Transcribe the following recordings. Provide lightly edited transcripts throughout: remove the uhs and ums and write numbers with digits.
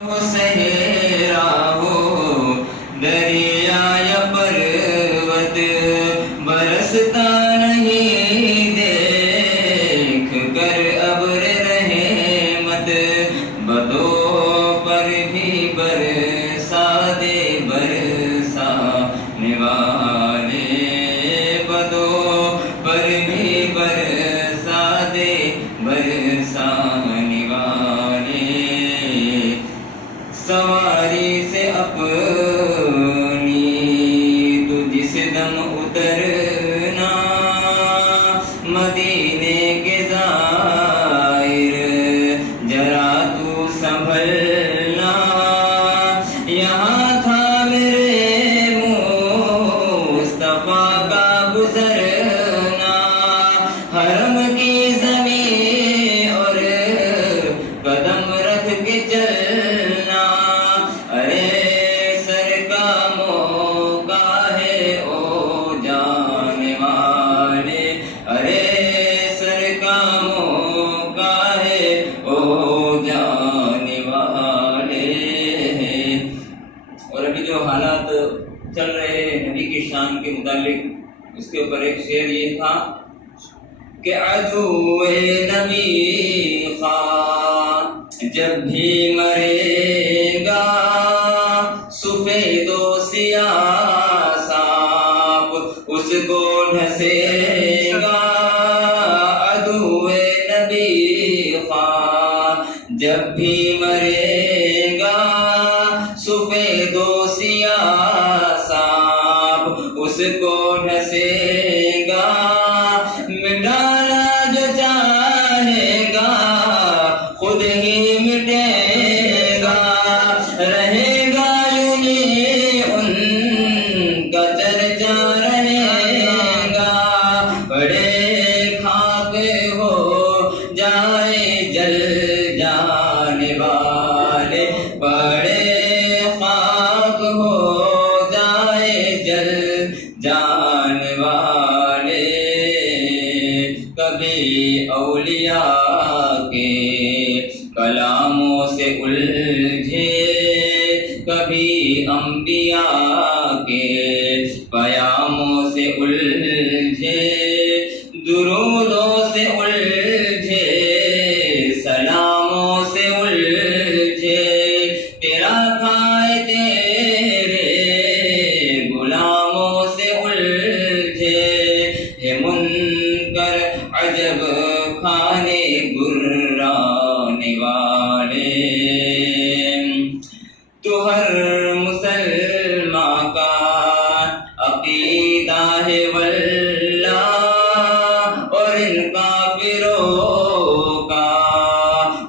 صحرا ہو دریا یا پروت برستا نہیں دیکھ کر ابر رحمت بدوں پر بھی برسا دے برسانے والے بدوں پر بھی برسا دے برسانے والے سواری سے اپنی تو جس دم اترنا مدینے کے زائر ذرا تو سنبھلنا یہاں تھا میرے مصطفیٰ کا گزرنا حرم کی زمین اور قدم رکھ کے چلنا ارے سر کا موقع ہے او جانے والے ارے سر کا موقع ہے او جانے والے اور ابھی جو حالات چل رہے ہیں نبی کی شان کے متعلق اس کے اوپر ایک شعر یہ تھا کہ عدو نبی خواہ جب بھی مرے گا سفید و سیاہ سانپ اس کو ڈھسے گا عدو نبی خواہ جب بھی مرے گا سفید و سیاہ سانپ اس کو ڈھسے گا مٹانا جو چاہے گا خود ہی مٹے گا رہے گا یونی ان کا چرچا رہے گا بڑے خاک ہو جائے جل جانے والے بڑے خاک ہو جائے جل جانے والے کبھی اولیاء کے کلاموں سے الجھے کبھی انبیاء کے پیاموں سے الجھے درودوں سے الجھے سلاموں سے الجھے تیرا کھائے تیرے غلاموں سے الجھے ہے منکر عجب کھانے گرانے والے تو ہر مسلمان کا عقیدہ ہے واللہ اور ان کافروں کا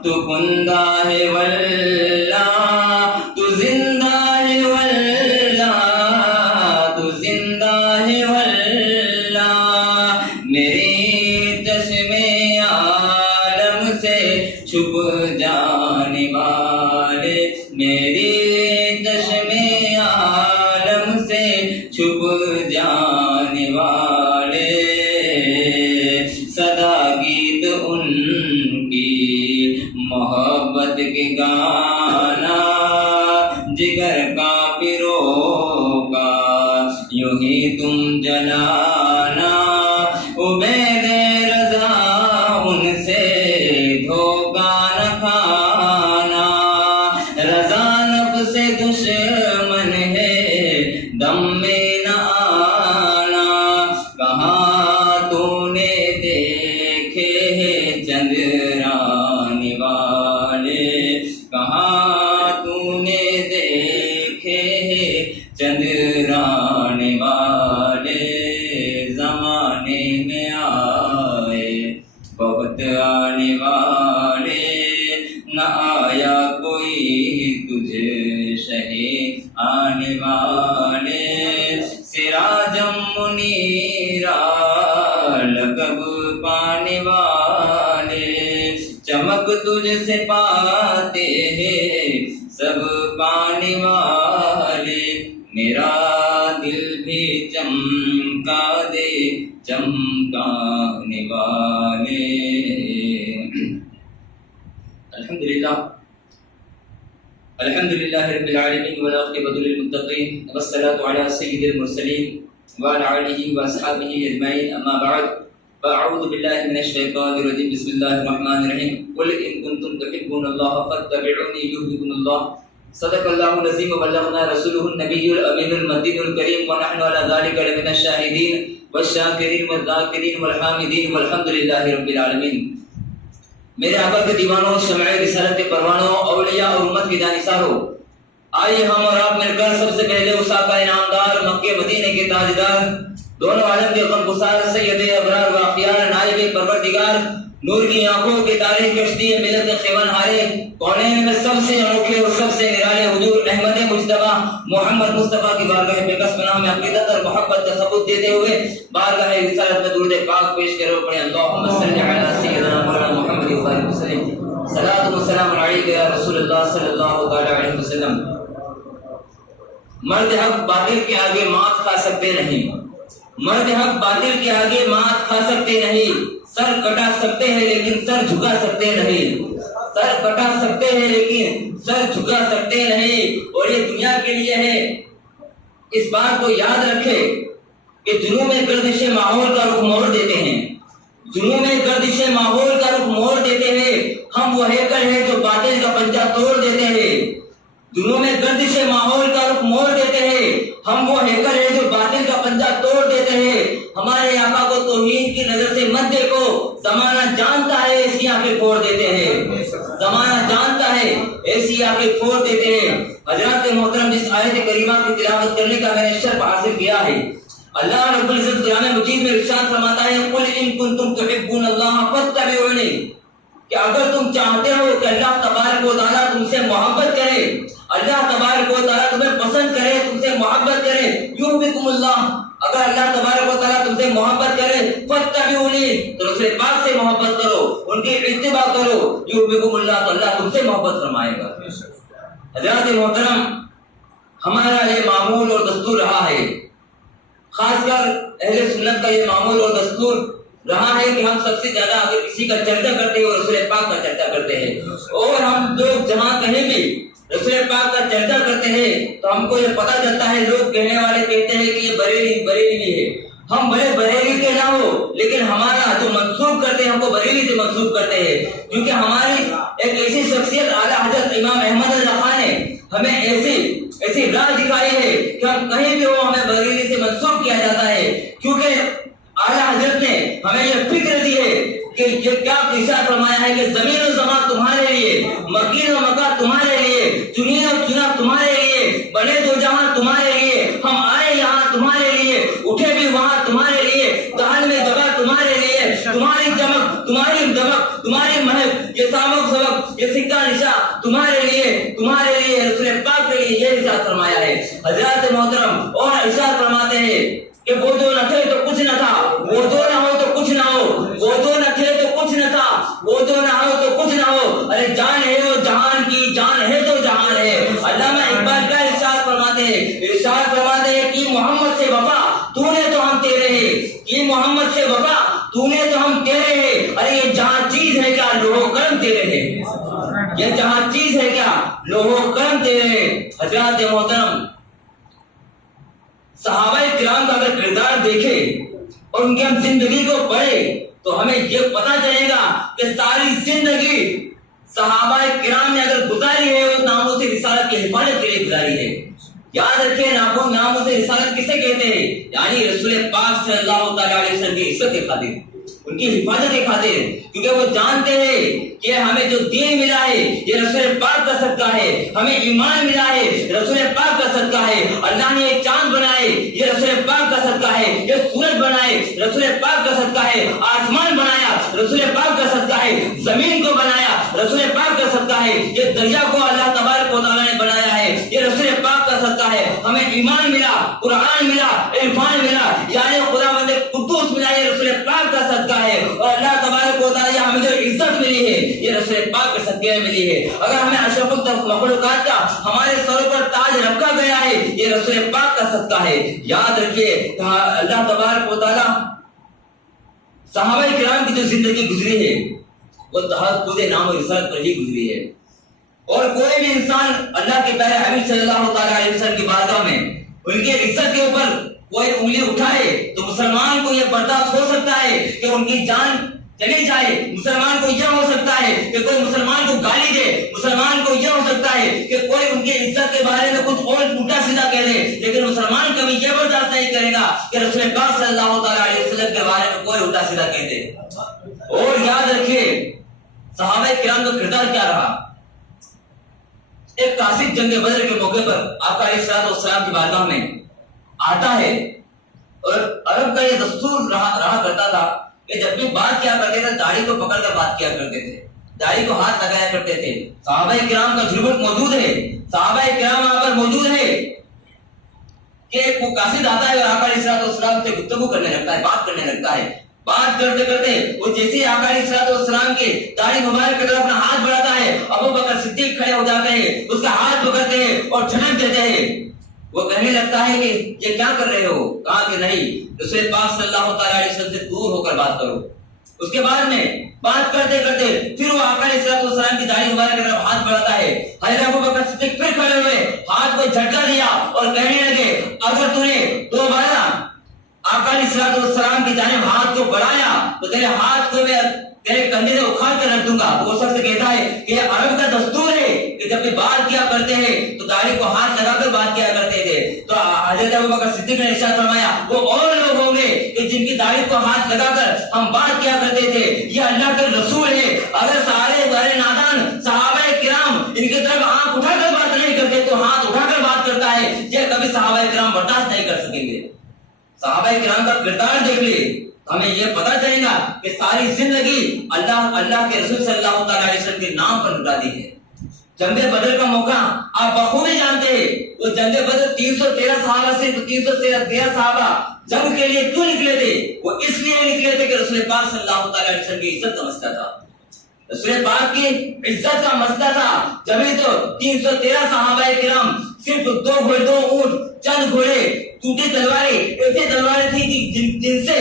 تو بندہ ہے واللہ تو زندہ ہے واللہ تو زندہ ہے واللہ میری چشمے عالم سے چھپ جانے والے میری چشمے عالم سے چھپ جانے والے صدا گیت ان کی محبت کے گانا جگر کا پیرو کا یوں ہی تم جلانا عبید رضا ان سے دھوکہ نہ کھانا رضا نفس سے دشمن ہے دم میں نہ آنا کہاں تو نے دیکھے ہیں چندرانے والے کہاں تو نے دیکھے ہیں چندرانے والے زمانے میں آئے بہت آنے والے نہ آیا کوئی تجھے شہید آنے والے سراجم منیرا لقب پانے والے چمک تجھ سے پاتے ہیں سب پانے والے میرا دل بھی چمکا دے چمکانے والے الحمدللہ الحمد للہ رب العالمین والعاقبۃ للمتقین والصلاۃ علی سید المرسلین وعلی آلہ واصحابہ اجمعین، اما بعد فاعوذ باللہ من الشیطان الرجیم، بسم اللہ الرحمن الرحیم، قل ان کنتم تحبون اللہ فاتبعونی یحببکم اللہ، صدق اللہ العظیم وبلغنا رسولہ النبی الامین المتین الکریم، ونحن علی ذلک لمن الشاہدین والشاکرین والذاکرین والحامدین والحمد للہ رب العالمین۔ میرے آقا کے دیوانوں، شمع رسالت کے پروانوں، اولیاء اور امت کے جانثاروں، آئیے ہم اور آپ مل کر سب سے پہلے اس آقا انعامدار، مکے مدینے کے تاجدار، دونوں عالم کے غمگسار، سید ابرار و اخیار، نائب پروردگار، نور کی آنکھوں کے تارے، کشتی ملت خیون ہارے، کونین میں سب سے انوکھے اور سب سے نرالے حضور احمد مجتبیٰ محمد مصطفیٰ کی بارگاہ بےکس پناہ میں عقیدت اور محبت کا ثبوت دیتے ہوئے بارگاہ رسالت میں درود پاک پیش کرو، پڑھیں اللہم صلی علی سیدنا مولانا محمد وسلم، صلاۃ و سلام علیک یا رسول اللہ صلی اللہ تعالی علیہ وسلم۔ مرد حق باطل کے آگے مات کھا سکتے نہیں، مرد حق باطل کے آگے مات کھا سکتے نہیں، سر کٹا سکتے ہیں لیکن سر جھکا سکتے نہیں، سر کٹا سکتے ہیں لیکن سر جھکا سکتے نہیں۔ اور یہ دنیا کے لیے ہے، اس بات کو یاد رکھے کہ جنوں میں گردش ماحول کا رخ موڑ دیتے ہیں، جنوں میں گردش ماحول کا رخ موڑ دیتے ہیں، ہم وہ ہیکل ہیں جو باطل کا پنجہ توڑ دیتے ہیں، جنوں میں گردش ماحول کا رخ موڑ دیتے ہیں، ہم وہ ہیکل ہیں جو باطل کا پنجہ توڑ دیتے ہیں۔ ہمارے آقا کو توحید کی نظر سے مت دیکھو، زمانہ جانتا ہے ایسی آنکھیں پھوڑ دیتے ہیں، زمانہ جانتا ہے ایسی آنکھیں پھوڑ دیتے ہیں۔ حضرات محترم، جس آیت کریمہ کی تلاوت کرنے کا میں نے شرف حاصل کیا ہے، اللہ رب العزت قرآن مجید میں ارشاد فرماتا ہے قل ان کنتم تحبون اللہ فاتبعونی، کہ اگر تم چاہتے ہو کہ اللہ تبارک و تعالیٰ تم سے محبت کرے، اللہ تبارک و تعالیٰ تمہیں پسند کرے، تم سے محبت کرے، یحببکم اللہ، اگر اللہ تبارک و تعالیٰ تم سے محبت کرے فاتبعونی، تو رسول پاک سے محبت کرو، ان کی اتباع کرو، یحببکم اللہ، تو اللہ تم سے محبت فرمائے گا۔ حضرات محترم، ہمارا یہ معمول اور دستور رہا ہے، خاص کر اہل سنت کا یہ معمول اور دستور رہا ہے کہ ہم سب سے زیادہ اگر کسی کا چرچا کرتے ہیں وہ رسول پاک کا چرچا کرتے ہیں، اور ہم لوگ جہاں کہیں بھی رسول پاک کا چرچا کرتے ہیں تو ہم کو یہ پتہ چلتا ہے، لوگ کہنے والے کہتے ہیں کہ یہ بریلوی ہے، ہم بڑے بریلی کے نہ ہو لیکن ہمارا جو منسوب کرتے ہیں ہم کو بریلی سے منسوب کرتے ہیں، کیونکہ ہماری ایک ایسی شخصیت اعلیٰ حضرت امام احمد رضا خان نے ہمیں ایسی راہ دکھائی ہے کہ ہم کہیں بھی ہو ہمیں بریلی سے منسوب کیا جاتا ہے، کیونکہ اعلیٰ حضرت نے ہمیں یہ فکر دی ہے کہ یہ کیا ارشاد فرمایا ہے کہ زمین و زمان تمہارے لیے، مکین و مکان تمہارے لیے، چنین و چنا تمہارے لیے، بنے دو جہاں تمہارے لیے، ہم آئے یہاں تمہارے لیے، اٹھے بھی وہاں تمہارے لیے، دہن میں جگہ تمہارے لیے، تمہاری چمک، تمہاری دمک، تمہاری مہک، یہ سامک سبق، یہ سکہ نشا تمہارے لیے رسول پاک کے لیے یہ ارشاد فرمایا ہے۔ حضرات محترم، اور ارشاد فرماتے ہیں کہ وہ جو نہ تھے تو کچھ نہ تھا، وہ جو نہ ہو تو کچھ نہ ہو، وہ جو نہ تھے تو کچھ نہ تھا، وہ جو نہ ہو تو کچھ نہ ہو، ارے جان ہے وہ جہان کی، جان ہے تو جہان ہے۔ علامہ اقبال کا ارشاد فرماتے ہیں کہ محمد سے وفا تو نے تو ہم تیرے ہیں، کہ محمد سے وفا تو نے تو ہم تیرے ہیں، ارے یہ جہاں چیز ہے کیا لوہ کرم تیرے ہیں، یہ جہاں چیز ہے کیا لوہ کرم تیرے ہیں۔ حضرات محترم، صحابہ کرام کا اگر کردار دیکھے اور ان کی ہم زندگی کو پڑھے تو ہمیں یہ پتہ چلے گا کہ ساری زندگی صحابہ کرام نے اگر گزاری ہے وہ ناموس رسالت کی حفاظت کے لیے گزاری ہے۔ یاد رکھیں، ناموس رسالت کسے کہتے ہیں؟ یعنی رسول پاک صلی اللہ تعالی علیہ وسلم کی عزت کے خاطر، ان کی حفاظت کے خاطر، کیونکہ وہ جانتے ہیں کہ ہمیں جو دین ملا ہے یہ رسول پاک کا صدقہ ہے، ہمیں ایمان ملا ہے رسول پاک کا صدقہ ہے، اللہ نے ایک چاند بنائے یہ رسول پاک کا صدقہ ہے، یہ سورج بنائے رسول پاک کا صدقہ ہے، آسمان بنایا رسول پاک کا صدقہ ہے، زمین کو بنایا رسول پاک کا صدقہ ہے، یہ دریا کو اللہ تبارک و تعالیٰ نے بنایا ہے یہ رسول پاک کا صدقہ ہے، ہمیں ایمان ملا، قرآن ملا، عرفان ملا، یعنی خداوند قدوس ملا یہ رسول پاک کا صدقہ ہے، اور اللہ تبارک و تعالیٰ ہمیں جو عزت ملی ہے یہ رسول پاک کے صدقے میں ملی ہے۔ اگر ہمیں اشرف المخلوقات کا ہمارے سروں پر تاج رکھا گیا ہے یہ رسول پاک کا صدقہ ہے۔ یاد رکھیے اللہ تبارک و تعالیٰ صحابہ کرام کی جو زندگی گزری ہے وہ تحفظ نام و رسالت پر ہی گزری ہے، اور کوئی بھی انسان اللہ کے پیارے حبیب صلی اللہ تعالی علیہ وسلم کی بارگاہ میں ان کے عزت کے اوپر کوئی انگلی اٹھائے تو مسلمان کو یہ برداشت ہو سکتا ہے کہ ان کی جان چلی جائے. مسلمان کو یہ ہو سکتا ہے کہ کوئی مسلمان کو گالی دے, مسلمان کو یہ ہو سکتا ہے کہ کوئی ان کی عزت کے بارے میں کچھ اور الٹا سیدھا کہہ دے, لیکن مسلمان کبھی یہ برداشت نہیں کرے گا کہ رسول پاک صلی اللہ تعالی علیہ وسلم کے بارے میں کوئی الٹا سیدھا کہہ دے. اور یاد رکھیے صحابہ کرام کا کردار کیا رہا. ایک قاصد جنگ بدر کے موقع پر آقا علیہ الصلوۃ والسلام کی بارگاہ میں آتا ہے, اور عرب کا یہ دستور رہا کرتا تھا کہ جب بھی بات کیا کرتے تھے داڑھی کو پکڑ کر بات کیا کرتے تھے, داڑھی کو ہاتھ لگایا کرتے تھے. صحابہ کرام کا ضرورت موجود ہے, صحابہ کرام وہاں پر موجود ہے کہ ایک قاصد آتا ہے اور آقا علیہ الصلوۃ والسلام سے گفتگو کرنے لگتا ہے, بات کرنے لگتا ہے. بات کرتے کرتے وہ جیسے ہی آقا علیہ الصلوۃ والسلام کے داڑھی مبارک کی طرف اپنا ہاتھ بڑھاتا ہے, ابو بکر صدیق کھڑے ہو جاتے ہیں, اس کا ہاتھ پکڑتے ہیں اور جھٹک دیتے ہیں. وہ کہنے لگتا ہے کہ یہ کیا کر رہے ہو؟ کہا کہ نہیں, رسول پاک صلی اللہ تعالی علیہ وسلم سے دور ہو کر بات کرو. اس کے بعد میں بات کرتے کرتے پھر وہ آقا علیہ الصلوۃ والسلام کی داڑھی مبارک کی طرف ہاتھ بڑھاتا ہے. حضرت ابو بکر صدیق پھر کھڑے ہوئے, ہاتھ کو جھٹکا دیا اور کہنے لگے اگر تو نے دوبارہ آقا علیہ الصلوۃ والسلام کی جانب ہاتھ کو بڑھایا تو تیرے ہاتھ کو میں تیرے کندھے سے اکھاڑ کر رکھ دوں گا. وہ شخص کہتا ہے کہ یہ عرب کا دستور ہے کہ جب بھی بات کیا کرتے ہیں تو داڑھی کو ہاتھ لگا کر بات کیا کرتے تھے. تو حضرت ابوبکر صدیق نے ارشاد فرمایا وہ اور لوگ ہوں گے کہ جن کی داڑھی کو ہاتھ لگا کر ہم بات کیا کرتے تھے, یہ اللہ کے رسول ہے. اگر سارے بڑے نادان صحابہ کرام ان کی طرف آنکھ اٹھا کر بات نہیں کرتے تو ہاتھ اٹھا کر بات کرتا ہے, یہ کبھی صحابہ کرام برداشت نہیں کر سکیں گے. صحابہ کرام کا کردار دیکھ لیے, ہمیں یہ پتا چلے گا کہ ساری زندگی اللہ کے رسول صلی اللہ تعالی علیہ وسلم کے نام پر لٹا دی ہے. جنگ بدر کا موقع آپ بخوبی جانتے ہیں, وہ جنگ بدر 313 صحابہ سے 313 صحابہ جنگ کے لیے کیوں نکلے تھے؟ وہ اس لیے نکلے تھے کہ رسول پاک صلی اللہ تعالی علیہ وسلم کی عزت کا مسئلہ تھا, رسول پاک کی عزت کا مسئلہ تھا. جبھی تو 313 صحابہ کرام صرف 2 گھوڑے 2 اونٹ چند گھوڑے ٹوٹی تلواریں, ایسی تلواریں تھی جن سے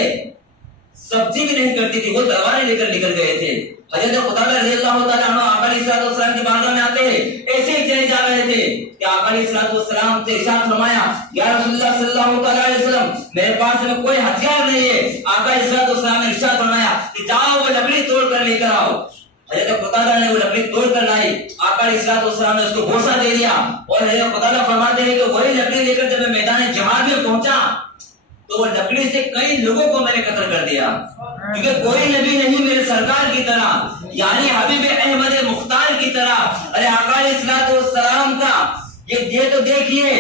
سبزی بھی نہیں کرتی تھی, وہ تلواریں لے کر نکل گئے تھے. حضرت قتادہ رضی اللہ تعالی عنہ آقا علیہ الصلوۃ والسلام کی بارگاہ میں آتے ہیں, ایسے ہی چلے جا رہے تھے کہ آقا علیہ الصلوۃ والسلام سے ارشاد فرمایا یا رسول اللہ صلی اللہ تعالی علیہ وسلم میرے پاس میں کوئی ہتھیار نہیں ہے. آقا علیہ الصلوۃ والسلام نے ارشاد فرمایا کہ جاؤ وہ لکڑی توڑ کر لے کر آؤ. حضرت قتادہ نے وہ لکڑی توڑ کر لائی, آقا علیہ الصلوۃ والسلام نے اس کو بوسہ دے دیا. اور حضرت قتادہ فرماتے ہیں کہ وہی لکڑی لے کر جب میں میدان جہاد میں پہنچا تو وہ لکڑی سے کئی لوگوں کو میں نے قتل کر دیا, کیونکہ کوئی نبی نہیں میرے سرکار کی طرح, یعنی حبیب احمد مختار کی طرح. ارے آقا علیہ الصلوۃ والسلام کا یہ تو دیکھیے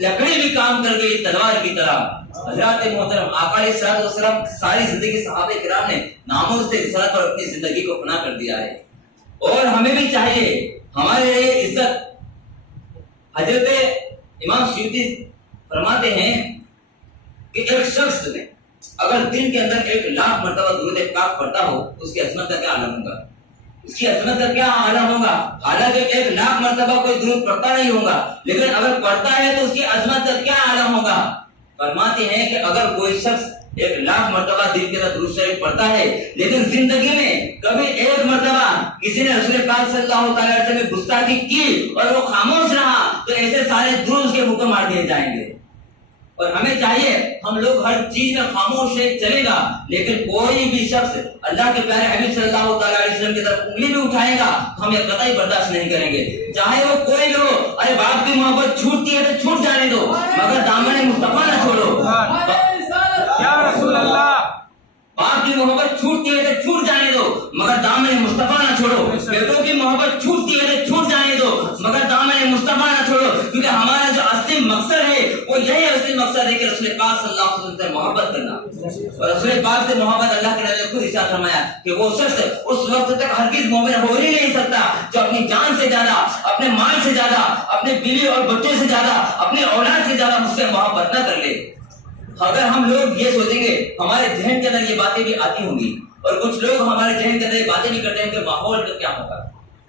لکڑی بھی کام کر گئی تلوار کی طرح. حضرات محترم, آقا علیہ الصلوۃ والسلام ساری زندگی صحابہ کرام نے ناموں سے رسالت پر اپنی زندگی کو فنا کر دیا ہے, اور ہمیں بھی چاہیے ہمارے لیے عزت. حضرت امام سیوطی فرماتے ہیں کہ ایک شخص نے اگر دن کے اندر 1,00,000 مرتبہ درود پاک پڑھتا ہو تو اس کی عظمت کا کیا عالم ہوگا, اس کی عظمت کا کیا عالم ہوگا. حالانکہ 1,00,000 مرتبہ کوئی درود پڑھتا نہیں ہوگا, لیکن اگر پڑھتا ہے تو اس کی عظمت کا کیا عالم ہوگا. فرماتے ہیں کہ اگر کوئی شخص 1,00,000 مرتبہ دن کے اندر درود شریف پڑھتا ہے لیکن زندگی میں کبھی ایک مرتبہ کسی نے رسول پاک صلی اللہ تعالی علیہ وسلم کی گستاخی کی اور وہ خاموش رہا تو ایسے سارے درود اس کے منہ مار دیے جائیں گے. اور ہمیں چاہیے ہم لوگ ہر چیز میں خاموش ہے چلے گا, لیکن کوئی بھی شخص اللہ کے پیارے حبیب صلی اللہ تعالی علیہ وسلم کی طرف انگلی بھی اٹھائے گا تو ہم یہ قطعی برداشت نہیں کریں گے, چاہے وہ کوئی بھی ہو. ارے باپ کی محبت چھوٹتی ہے تو چھوٹ جانے دو, مگر دامن مصطفیٰ نہ چھوڑو. یا رسول اللہ, باپ کی محبت چھوٹتی ہے تو چھوٹ جانے دو مگر دامن مصطفیٰ نہ چھوڑو. بیٹوں کی محبت چھوٹتی ہے تو چھوٹ جانے دو مگر دامن مصطفیٰ نہ چھوڑو, کیونکہ ہمارا جو اصلی مقصد ہے وہ یہی اصلی مقصد ہے کہ رسول پاک صلی اللہ علیہ وسلم سے محبت کرنا. اور رسول پاک سے محبت اللہ کے نبی نے خود ارشاد فرمایا کہ وہ شخص اس وقت تک ہرگز مومن ہو ہی نہیں سکتا جو اپنی جان سے زیادہ, اپنے مال سے زیادہ, اپنے بیوی اور بچوں سے زیادہ, اپنے اولاد سے زیادہ مجھ سے محبت نہ کر لے. اگر ہم لوگ یہ سوچیں گے ہمارے ذہن کے اندر یہ باتیں بھی آتی ہوں گی, اور کچھ لوگ ہمارے ذہن کے اندر یہ باتیں بھی کرتے ہیں کہ ماحول کا کیا ہوگا,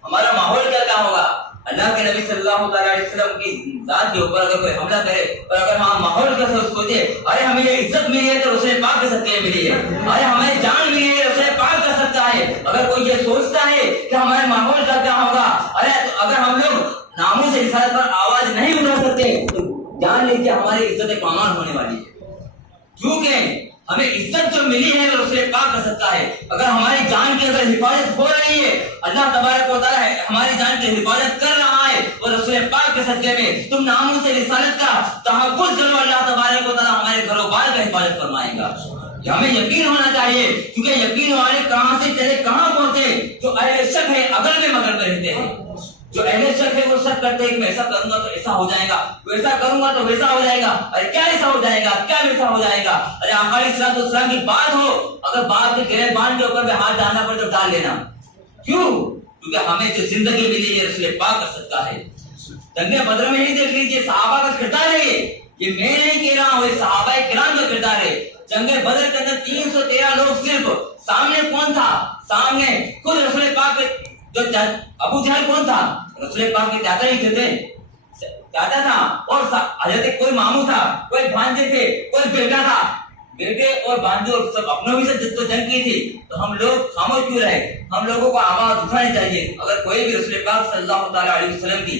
ہمارا ماحول کیا ہوگا. اللہ کے نبی صلی اللہ تعالی علیہ وسلم کی ذات کے اوپر اگر کوئی حملہ کرے اور اگر ہم ماحول کا سوچے ارے ہمیں یہ عزت ملی ہے تو رسول پاک کے صدقے ملی ہے, ارے ہمیں جان ملی ہے رسول پاک کا صدقہ سکتا ہے. اگر کوئی یہ سوچتا ہے کہ ہمارے ماحول کا کیا ہوگا، ارے تو اگر ہم لوگ ناموس رسالت پر آواز نہیں اٹھا سکتے تو جان لیجیے ہماری عزت پامال ہونے والی ہے. کیونکہ ہمیں عزت جو ملی ہے وہ رسول پاک کر سکتا ہے. اگر ہماری جان کی اگر حفاظت ہو رہی ہے، اللہ تبارک و تعالیٰ ہماری جان کی حفاظت کر رہا ہے اور رسول پاک کے صدقے میں تم ناموس رسالت کا تحفظ کرو، اللہ تبارک و تعالیٰ ہمارے گھر و بار کا حفاظت فرمائے گا. ہمیں یقین ہونا چاہیے، کیونکہ یقین والے کہاں سے چلے کہاں پہنچے. جو اہل شک ہے اگر میں مگر میں رہتے ہیں، جو اہل شک ہے وہ شک کرتے ہیں کہ میں ایسا کروں گا تو ایسا ہو جائے گا، ویسا کروں گا تو ویسا ہو جائے گا. ارے کیا ایسا ہو جائے گا، کیا ویسا ہو جائے گا. ارے آقا علیہ الصلوۃ والسلام کی بات ہو، اگر بات کے گرے بان کے اوپر میں ہاتھ ڈالنا پڑے تو ڈال لینا. کیوں؟ کیونکہ ہمیں جو زندگی ملی ہے رسول پاک کر سکتا ہے. جنگ بدر میں ہی دیکھ لیجیے صحابہ کا کردار ہے. یہ میں نہیں کہہ رہا ہوں، یہ صحابہ کرام کا کردار ہے. جنگ بدر کے اندر 313 لوگ صرف. سامنے کون تھا؟ سامنے خود رسول پاک جو ابو جہل کون تھا؟ رسول پاک کے چاچا ہی تھے، چاچا تھا. اور حضرت کوئی ماموں تھا، کوئی بھانجے تھے، کوئی بیٹا تھا. بیٹے اور بھانجے سب اپنوں ہی سے تو جنگ کی تھی. تو ہم لوگ خاموش کیوں رہے؟ ہم لوگوں کو آواز اٹھانی چاہیے. اگر کوئی بھی رسول پاک صلی اللہ تعالیٰ علیہ وسلم کی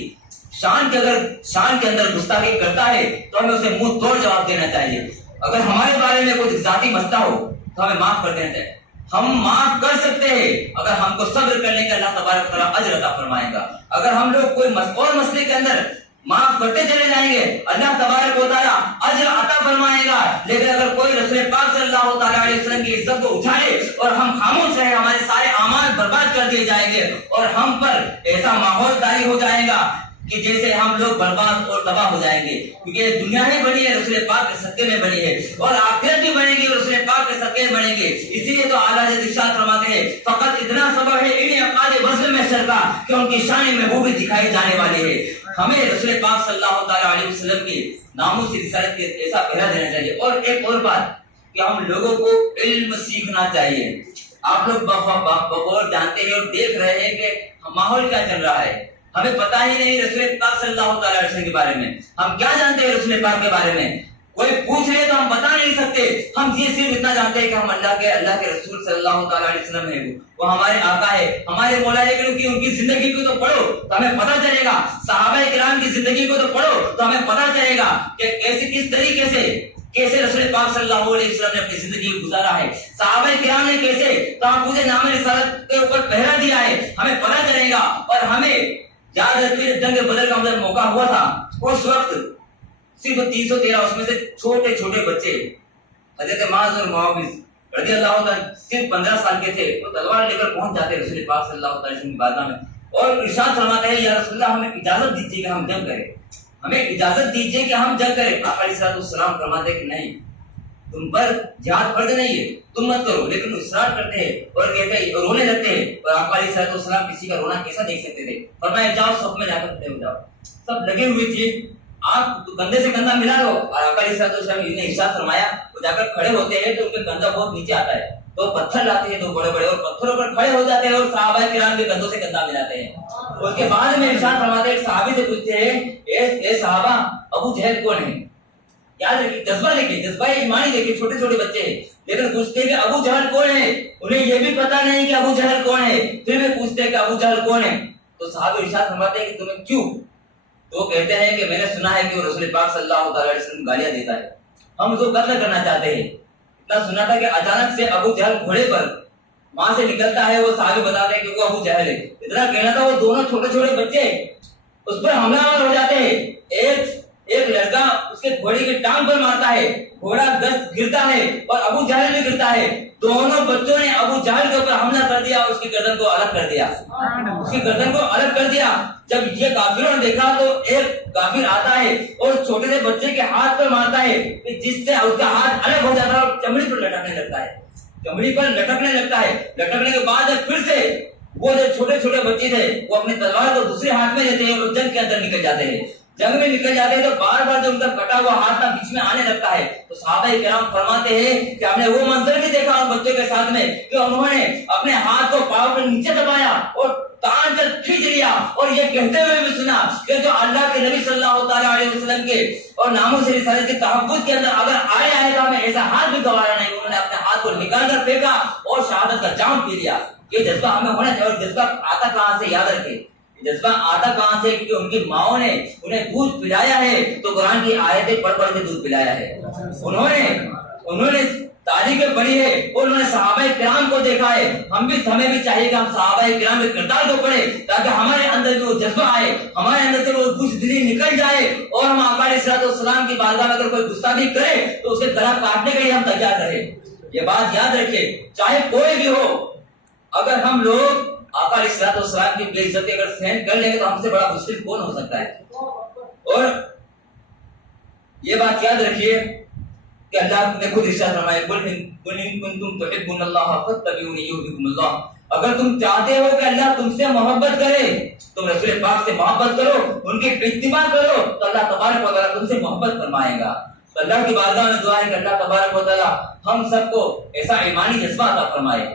شان کے اندر گستاخی کرتا ہے تو ہمیں اسے منہ توڑ جواب دینا چاہیے. اگر ہمارے بارے میں کوئی ذاتی مسئلہ ہو تو ہمیں معاف کر دینا چاہیے. ہم معاف کر سکتے ہیں اگر ہم کو صبر کرنے کا اللہ تبارک و تعالیٰ اجر عطا فرمائے گا. اگر ہم لوگ کوئی اور مسئلے کے اندر معاف کرتے چلے جائیں گے اللہ تبارک و تعالیٰ اجر عطا فرمائے گا. لیکن اگر کوئی رسول پاک صلی اللہ تعالیٰ علیہ وسلم کی عزت کو اٹھائے اور ہم خاموش رہے، ہمارے سارے اعمال برباد کر دیے جائیں گے اور ہم پر ایسا ماحول طاری ہو جائے گا کہ جیسے ہم لوگ برباد اور تباہ ہو جائیں گے. کیونکہ دنیا ہی بنی ہے رسول پاک کے صدقے میں بنی ہے اور آخرت بھی بنے گی رسول پاک کے صدقے میں بنے گی. اسی لیے تو اعلیٰ حضرت ارشاد فرماتے ہیں فقط اتنا سبب ہے انہیں افعال وصل میں شرکا کہ ان کی شان محبوبی دکھائی جانے والی ہے. ہمیں رسول پاک صلی اللہ تعالیٰ علیہ وسلم کی ناموس رسالت کے ایسا پہرا دینا چاہیے. اور ایک اور بات کہ ہم لوگوں کو علم سیکھنا چاہیے. آپ لوگ بغور جانتے ہیں اور دیکھ رہے ہیں کہ ماحول کیا چل رہا ہے. ہمیں پتہ ہی نہیں رسول پاک صلی اللہ تعالیٰ علیہ وسلم کے بارے میں. ہم کیا جانتے ہیں رسول پاک کے بارے میں؟ کوئی پوچھ لے تو ہم بتا نہیں سکتے. ہم یہ صرف اتنا جانتے ہیں کہ ہم اللہ کے رسول صلی اللہ تعالیٰ علیہ وسلم ہے، وہ ہمارے آقا ہے، ہمارے مولا ہے. لیکن ان کی زندگی کو تو پڑھو تو ہمیں پتہ چلے گا. صحابہ کرام کی زندگی کو تو پڑھو تو ہمیں پتہ چلے گا کہ کس طریقے سے کیسے رسول پاک صلی اللہ علیہ وسلم نے اپنی زندگی گزارا ہے. صحابہ کرام نے کیسے تحفظ نام رسالت کے اوپر پہرا دیا ہے، ہمیں پتہ چلے گا. اور ہمیں یاد رکھیے جنگ بدر کا ہمیں موقع ہوا تھا، اس وقت صرف 313 اس میں سے چھوٹے چھوٹے بچے حضرت معاذ اور معاویہ رضی اللہ عنہ صرف 15 سال کے تھے. وہ تلوار لے کر پہنچ جاتے رسول پاک صلی اللہ علیہ وسلم کی بارگاہ میں اور ارشاد فرماتے ہیں یا رسول اللہ ہمیں اجازت دیجیے کہ ہم جنگ کریں، ہمیں اجازت دیجیے کہ ہم جنگ کریں. آپ علیہ السلام فرماتے ہیں کہ نہیں، تم پر جہاد فرض نہیں ہے، تم مت کرو. لیکن اصرار کرتے ہیں اور کہتے ہیں اور رونے لگتے ہیں. اور آپ علیہ السلام کسی کا رونا کیسا دیکھ سکتے تھے؟ فرمایا جاؤ صف میں جا کر کھڑے ہو جاؤ. سب لگے ہوئے تھے، آپ کندھے سے کندھا ملا لو. اور آپ علیہ السلام نے ارشاد فرمایا وہ جا کر کھڑے ہوتے ہیں تو ان کے کندھا بہت نیچے آتا ہے، تو پتھر لاتے ہیں دو بڑے بڑے اور پتھروں پر کھڑے ہو جاتے ہیں اور صحابہ کرام کے کندھوں سے کندھا ملاتے ہیں. اس کے بعد میں ارشاد فرماتے ہیں صحابی سے پوچھتے ہیں اے صحابہ ابو جہل کون ہے؟ یاد رکھیے جذبہ دیکھیے، جذبہ ایمانی دیکھیے. چھوٹے چھوٹے بچے ہیں لیکن پوچھتے ہیں کہ ابو جہل کون ہے. انہیں یہ بھی پتا نہیں کہ ابو جہل کون ہے، پھر بھی پوچھتے ہیں کہ ابو جہل کون ہے. تو صحابہ ارشاد فرماتے ہیں کہ تمہیں کیوں؟ تو کہتے ہیں کہ میں نے سنا ہے کہ وہ رسول پاک صلی اللہ علیہ وسلم گالیاں دیتا ہے، ہم اس کو قتل کرنا چاہتے ہیں. اتنا سنا تھا کہ اچانک سے ابو جہل گھوڑے پر وہاں سے نکلتا ہے. وہ صحابی بتاتے ہیں کہ وہ ابو جہل ہے. اتنا کہنا تھا وہ دونوں چھوٹے چھوٹے بچے اس پر حملہ آور ہو جاتے ہیں. ایک لڑکا اس کے گھوڑے کی ٹانگ پر مارتا ہے، گھوڑا گرتا ہے اور ابو جہل بھی گرتا ہے. دونوں بچوں نے ابو جہل کے اوپر حملہ کر دیا، اس کی گردن کو الگ کر دیا، اس کی گردن کو الگ کر دیا. جب یہ کافروں نے دیکھا تو ایک کافر آتا ہے اور چھوٹے سے بچے کے ہاتھ پر مارتا ہے، جس سے اس کا ہاتھ الگ ہو جاتا ہے اور چمڑی پر لٹکنے لگتا ہے. چمڑی پر لٹکنے لگتا ہے. لٹکنے کے بعد پھر سے وہ جو چھوٹے چھوٹے بچے تھے وہ اپنی تلوار کو دوسرے ہاتھ میں لیتے ہیں اور جنگ کے اندر نکل جاتے ہیں. جنگ میں نکل جاتے ہیں تو بار بار جب ان کا کٹا ہوا ہاتھ نہ بیچ میں آنے لگتا ہے تو صحابہ کرام فرماتے ہیں کہ ہم نے وہ منظر بھی دیکھا ان بچوں کے ساتھ میں کہ انہوں نے اپنے ہاتھ کو پاؤں کے نیچے دبایا اور کان سے کھینچ لیا اور یہ کہتے ہوئے بھی سنا کہ جو اللہ کے نبی صلی اللہ تعالی علیہ وسلم کے اور ناموس رسالت کے تحفظ کے اندر اگر آئے تو ہمیں ایسا ہاتھ بھی گوارا نہیں. انہوں نے اپنے ہاتھ کو نکال کر پھینکا اور شہادت کا جام پی لیا. یہ جذبہ ہمیں ہونا چاہیے. اور جذبہ آتا کہاں سے؟ یاد رکھے جذبہ آتا کہاں سے؟ کیونکہ ان کی ماؤں نے انہیں دودھ پلایا ہے تو قرآن کی آیتیں پڑھ پڑھ کے دودھ پلایا ہے. انہوں نے تاریخیں پڑھی ہے اور انہوں نے صحابہ کرام کو دیکھا ہے. ہمیں بھی چاہیے کہ ہم صحابہ کرام کے کردار کو پڑھیں تاکہ ہمارے اندر بھی وہ جذبہ آئے, ہمارے اندر سے وہ کچھ دلی نکل جائے اور ہم آقا علیہ السلام کی بارگاہ میں اگر کوئی گستاخی کرے تو اس کے گلا کاٹنے کے لیے ہم تیار رہے. یہ بات یاد رکھے, چاہے کوئی بھی ہو, اگر ہم لوگ آقا علیہ السلام کی بے عزتی اگر سہن کر لیں گے تو ہم سے بڑا مشکل کون ہو سکتا ہے. اور یہ بات یاد رکھیے کہ اللہ نے خود ارشاد فرمایا قل ان کنتم تحبون اللہ فاتبعونی یحببکم اللہ. اگر تم چاہتے ہو کہ اللہ تم سے محبت کرے تم رسول پاک سے محبت کرو, ان کی اتباع کرو تو اللہ تبارک و تعالیٰ تم سے محبت فرمائے گا. تو اللہ کی بارگاہ میں دعا ہے کہ اللہ تبارک و تعالیٰ ہم سب کو ایسا ایمانی جذبہ عطا فرمائے.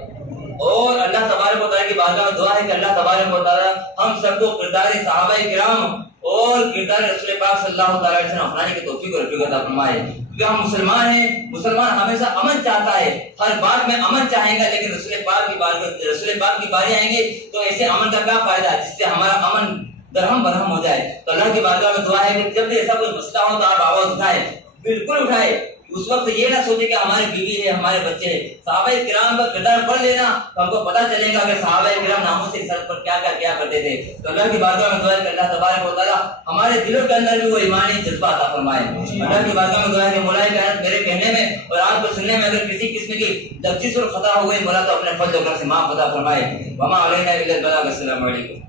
اور اللہ تبارک و تعالیٰ کی بارگاہ میں دعا ہے کہ اللہ تبارک و تعالیٰ ہم سب کو کردار صحابہ کرام اور کردار رسول پاک صلی اللہ تعالیٰ علیہ وسلم اپنانے کی توفیق اور رفیق عطا فرمائے. کیونکہ ہم مسلمان ہیں, مسلمان ہمیشہ امن چاہتا ہے, ہر بات میں امن چاہیں گا, لیکن رسول پاک کی باری آئیں گے تو ایسے امن کا کیا فائدہ جس سے ہمارا امن درہم برہم ہو جائے. تو اللہ کی بارگاہ میں دعا ہے کہ جب بھی ایسا کوئی مسئلہ ہو تو آپ آواز اٹھائے, بالکل اٹھائے. اس وقت یہ نہ سوچے کہ ہماری بیوی ہے, ہمارے بچے ہیں. صحابہ کرام کا کردار پڑھ لینا تو ہم کو پتہ چلے گا کہ صحابہ کرام ناموس سے سر پر کیا کرتے تھے. تو اللہ کی بارگاہ میں دعا ہے کہ اللہ تبارک و تعالیٰ ہمارے دلوں کے اندر بھی وہ ایمانی جذبہ عطا فرمائے. اللہ کی بارگاہ میں دعا ہے کہ مولا کائنات میرے کہنے میں اور آپ کو سننے میں اگر کسی قسم کی لفظی اور خطا ہو گئی مولا تو اپنے فضل و کرم سے معاف عطا فرمائے. وما علینا الا البلاغ. السلام علیکم.